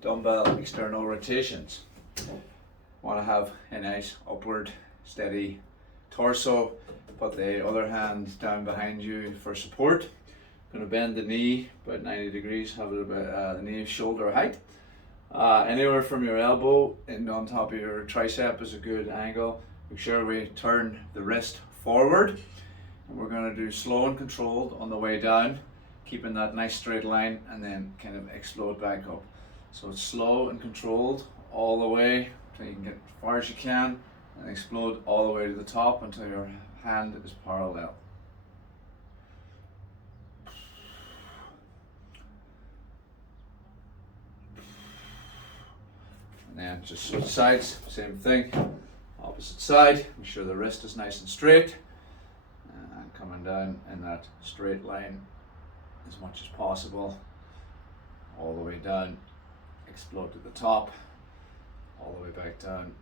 dumbbell external rotations. Want to have a nice upward steady torso. Put the other hand down behind you for support. Going to bend the knee about 90 degrees, have it about the knee shoulder height. Anywhere from your elbow and on top of your tricep is a good angle. Make sure we turn the wrist forward, and we're going to do slow and controlled on the way down, keeping that nice straight line, and then kind of explode back up. So it's slow and controlled all the way until you can get as far as you can, and explode all the way to the top until your hand is parallel. And then just switch sides, same thing, opposite side. Make sure the wrist is nice and straight, and coming down in that straight line as much as possible, all the way down, explode to the top, all the way back down,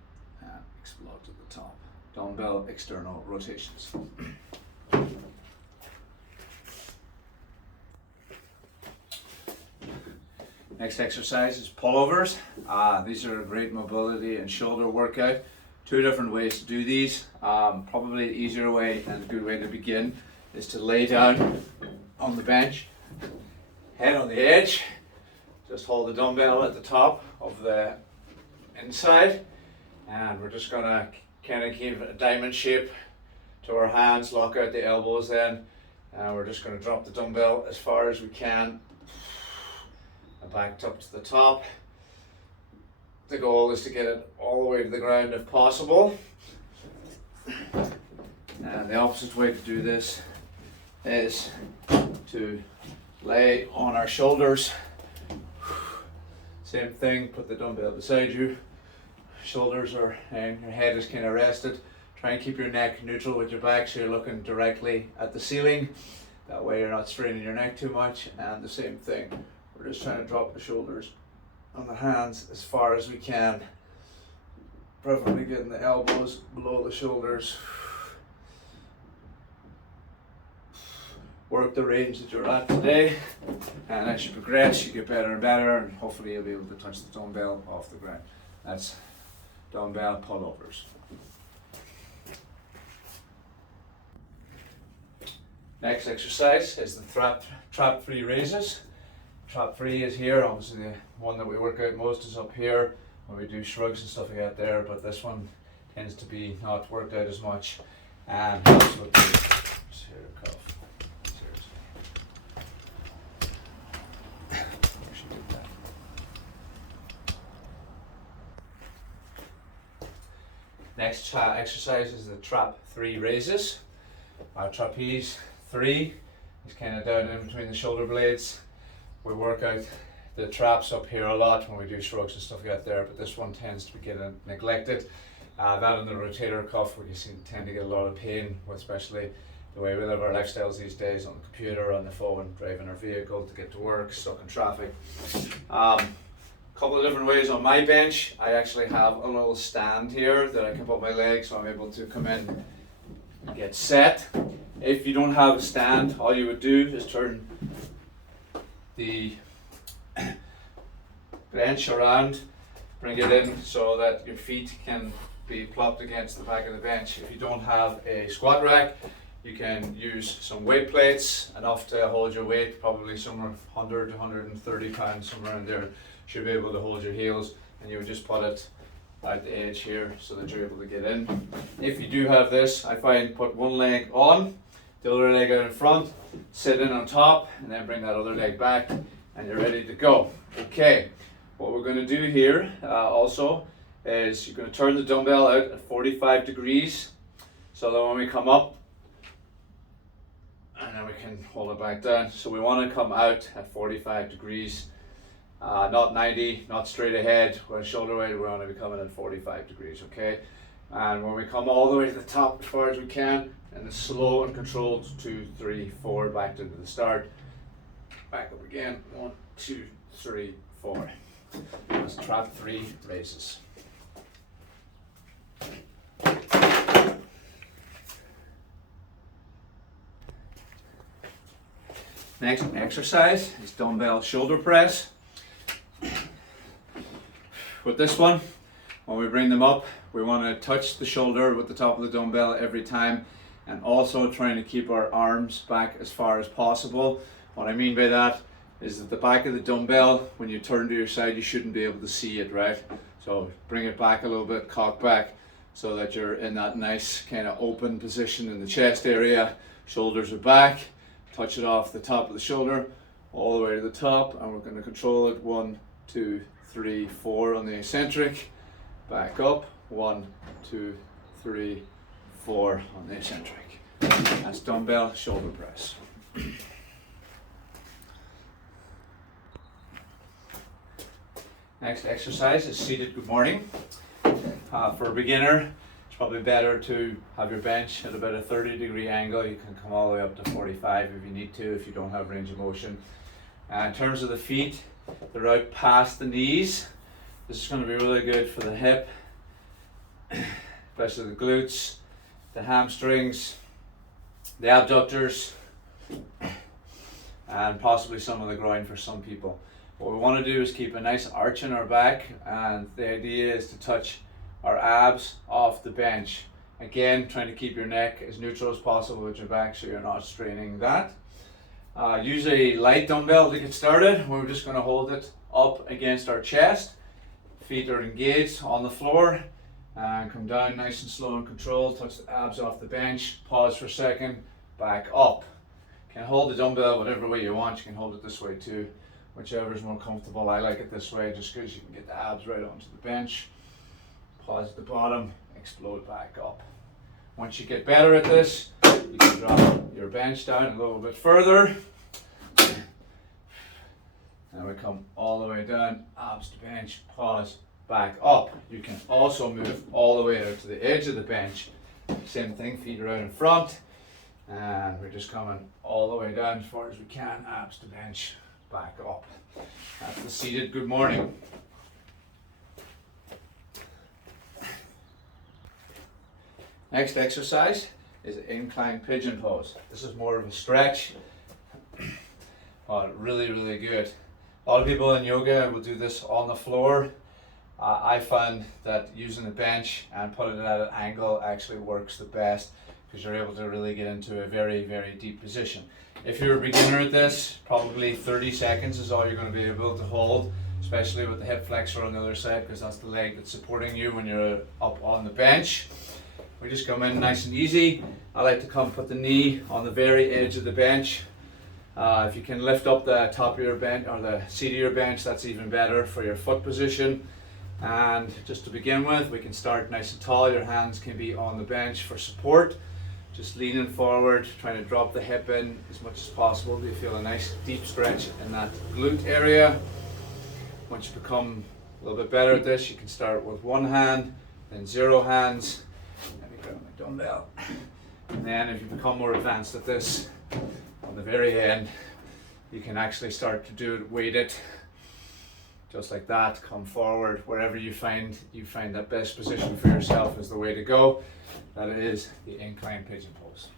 and explode to the top. Dumbbell external rotations. Next exercise is pullovers. These are a great mobility and shoulder workout. Two different ways to do these. Probably the easier way and a good way to begin is to lay down on the bench, head on the edge, just hold the dumbbell at the top of the inside, and we're just gonna kind of give a diamond shape to our hands, lock out the elbows then, and we're just gonna drop the dumbbell as far as we can, and back up to the top. The goal is to get it all the way to the ground if possible. And the opposite way to do this is to lay on our shoulders. Same thing, put the dumbbell beside you. Shoulders are, and your head is kind of rested. Try and keep your neck neutral with your back so you're looking directly at the ceiling. That way you're not straining your neck too much. And the same thing, we're just trying to drop the shoulders on the hands as far as we can. Preferably getting the elbows below the shoulders. Work the range that you're at today, and as you progress you get better and better, and hopefully you'll be able to touch the dumbbell off the ground. That's dumbbell pullovers. Next exercise is the trap 3 raises. Trap 3 is here, obviously the one that we work out most is up here when we do shrugs and stuff like that there, but this one tends to be not worked out as much and helps with the rotator cuff. Next exercise is the trap 3 raises. Our trapeze 3 is kind of down in between the shoulder blades. We work out the traps up here a lot when we do shrugs and stuff like that there, but this one tends to be getting neglected. That and the rotator cuff, we tend to get a lot of pain, especially the way we live our lifestyles these days, on the computer, on the phone, driving our vehicle to get to work, stuck in traffic. Couple of different ways on my bench. I actually have a little stand here that I can put my legs so I'm able to come in and get set. If you don't have a stand, all you would do is turn the bench around, bring it in so that your feet can be plopped against the back of the bench. If you don't have a squat rack, you can use some weight plates, enough to hold your weight, probably somewhere 100 to 130 pounds, somewhere in there. Should be able to hold your heels, and you would just put it at the edge here so that you're able to get in. If you do have this, I find put one leg on, the other leg out in front, sit in on top, and then bring that other leg back, and you're ready to go. Okay, what we're going to do here also is you're going to turn the dumbbell out at 45 degrees so that when we come up, and then we can hold it back down. So we want to come out at 45 degrees. Not 90, not straight ahead with shoulder weight. We want to be coming at 45 degrees, okay? And when we come all the way to the top as far as we can, and it's slow and controlled, 2, 3, 4, back to the start, back up again, 1, 2, 3, 4. That's trap 3 raises. Next exercise is dumbbell shoulder press. with this one, when we bring them up, we want to touch the shoulder with the top of the dumbbell every time, and also trying to keep our arms back as far as possible. What I mean by that is that the back of the dumbbell, when you turn to your side, you shouldn't be able to see it, right? So bring it back a little bit, cock back, so that you're in that nice kind of open position in the chest area. Shoulders are back, touch it off the top of the shoulder all the way to the top, and we're going to control it 1, 2, 3, 4 on the eccentric, back up, 1, 2, 3, 4 on the eccentric. That's dumbbell shoulder press. Next exercise is seated good morning. For a beginner, it's probably better to have your bench at about a 30-degree angle. You can come all the way up to 45 if you need to, if you don't have range of motion. In terms of the feet, they're out past the knees. This is going to be really good for the hip, especially the glutes, the hamstrings, the abductors, and possibly some of the groin for some people. What we want to do is keep a nice arch in our back, and the idea is to touch our abs off the bench. Again, trying to keep your neck as neutral as possible with your back so you're not straining that. Use a light dumbbell to get started. We're just going to hold it up against our chest. Feet are engaged on the floor, and come down nice and slow and controlled. Touch the abs off the bench. Pause for a second. Back up. You can hold the dumbbell whatever way you want. You can hold it this way too, whichever is more comfortable. I like it this way just because you can get the abs right onto the bench. Pause at the bottom. Explode back up. Once you get better at this, you can drop your bench down a little bit further. And we come all the way down, abs to bench, pause, back up. You can also move all the way out to the edge of the bench. Same thing, feet are out in front. And we're just coming all the way down as far as we can, abs to bench, back up. That's the seated good morning. Next exercise is incline pigeon pose. This is more of a stretch. Really, really good. A lot of people in yoga will do this on the floor. I find that using the bench and putting it at an angle actually works the best, because you're able to really get into a very, very deep position. If you're a beginner at this, probably 30 seconds is all you're going to be able to hold, especially with the hip flexor on the other side, because that's the leg that's supporting you when you're up on the bench. We just come in nice and easy. I like to come put the knee on the very edge of the bench. If you can lift up the top of your bench or the seat of your bench, that's even better for your foot position. And just to begin with, we can start nice and tall. Your hands can be on the bench for support. Just leaning forward, trying to drop the hip in as much as possible. You feel a nice deep stretch in that glute area. Once you become a little bit better at this, you can start with one hand, then 0 hands. Let me grab my dumbbell. And then if you become more advanced at this, on the very end, you can actually start to do it weighted. Just like that, come forward. Wherever you find that best position for yourself is the way to go. That is the incline pigeon pose.